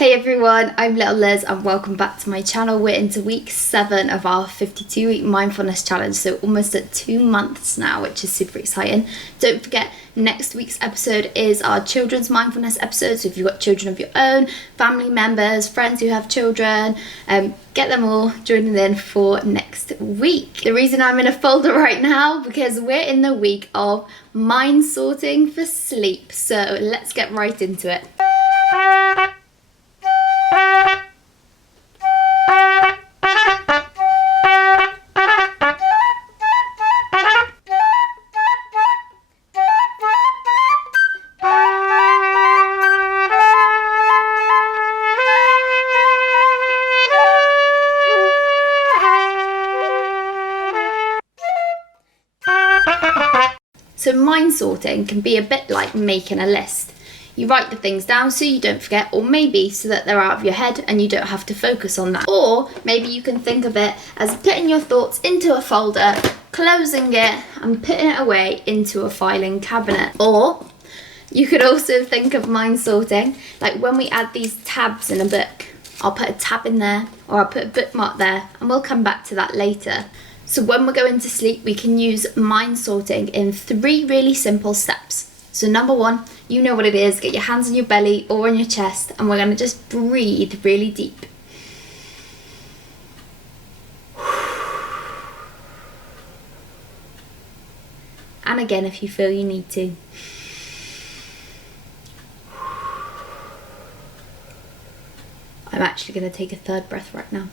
Hey everyone, I'm Little Liz and welcome back to my channel. We're into week 7 of our 52-week mindfulness challenge, so almost at 2 months now, which is super exciting. Don't forget, next week's episode is our children's mindfulness episode, so if you've got children of your own, family members, friends who have children, get them all joining in for next week. The reason I'm in a folder right now, because we're in the week of mind sorting for sleep, so let's get right into it. So mind sorting can be a bit like making a list. You write the things down so you don't forget, or maybe so that they're out of your head and you don't have to focus on that. Or maybe you can think of it as putting your thoughts into a folder, closing it and putting it away into a filing cabinet. Or you could also think of mind sorting like when we add these tabs in a book. I'll put a tab in there, or I'll put a bookmark there, and we'll come back to that later. So when we're going to sleep, we can use mind sorting in 3 really simple steps. So number 1, you know what it is, get your hands on your belly or on your chest, and we're going to just breathe really deep. And again if you feel you need to. I'm actually going to take a 3rd breath right now.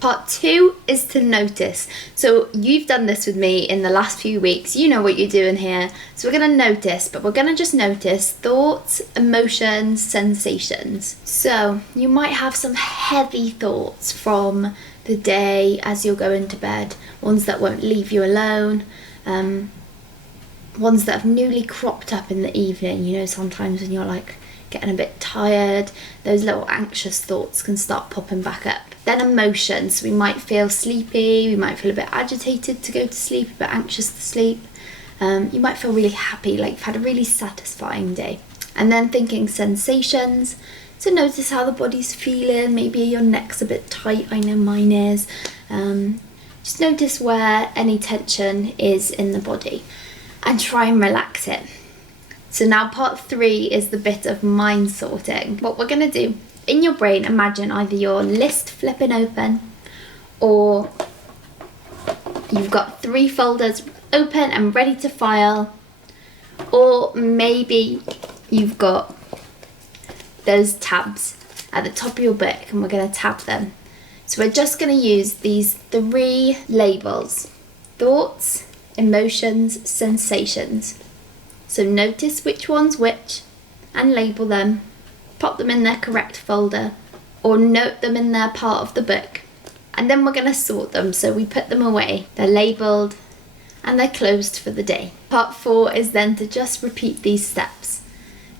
Part 2 is to notice. So you've done this with me in the last few weeks. You know what you're doing here. So we're going to notice, but we're going to just notice thoughts, emotions, sensations. So you might have some heavy thoughts from the day as you're going to bed. Ones that won't leave you alone. Ones that have newly cropped up in the evening. You know, sometimes when you're like getting a bit tired, those little anxious thoughts can start popping back up. Then emotions, we might feel sleepy, we might feel a bit agitated to go to sleep, a bit anxious to sleep. You might feel really happy, like you've had a really satisfying day. And then thinking sensations, so notice how the body's feeling, maybe your neck's a bit tight, I know mine is. Just notice where any tension is in the body and try and relax it. So now part 3 is the bit of mind sorting. What we're going to do, in your brain, imagine either your list flipping open, or you've got 3 folders open and ready to file, or maybe you've got those tabs at the top of your book and we're going to tab them. So we're just going to use these 3 labels: thoughts, emotions, sensations. So notice which one's which and label them, pop them in their correct folder, or note them in their part of the book. And then we're going to sort them, so we put them away. They're labelled and they're closed for the day. Part 4 is then to just repeat these steps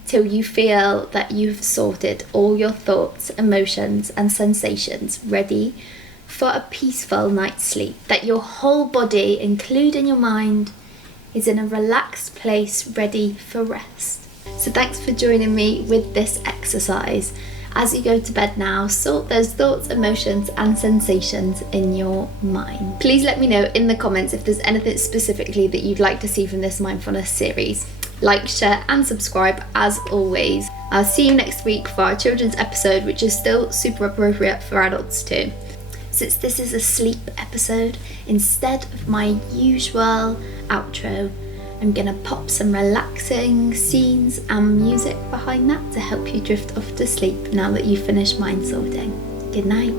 till you feel that you've sorted all your thoughts, emotions and sensations, ready for a peaceful night's sleep. That your whole body, including your mind, is in a relaxed place ready for rest. So thanks for joining me with this exercise. As you go to bed now, sort those thoughts, emotions and sensations in your mind. Please let me know in the comments if there's anything specifically that you'd like to see from this mindfulness series. Like, share and subscribe as always. I'll see you next week for our children's episode, which is still super appropriate for adults too. Since this is a sleep episode, instead of my usual outro, I'm gonna pop some relaxing scenes and music behind that to help you drift off to sleep now that you've finished mind sorting. Good night.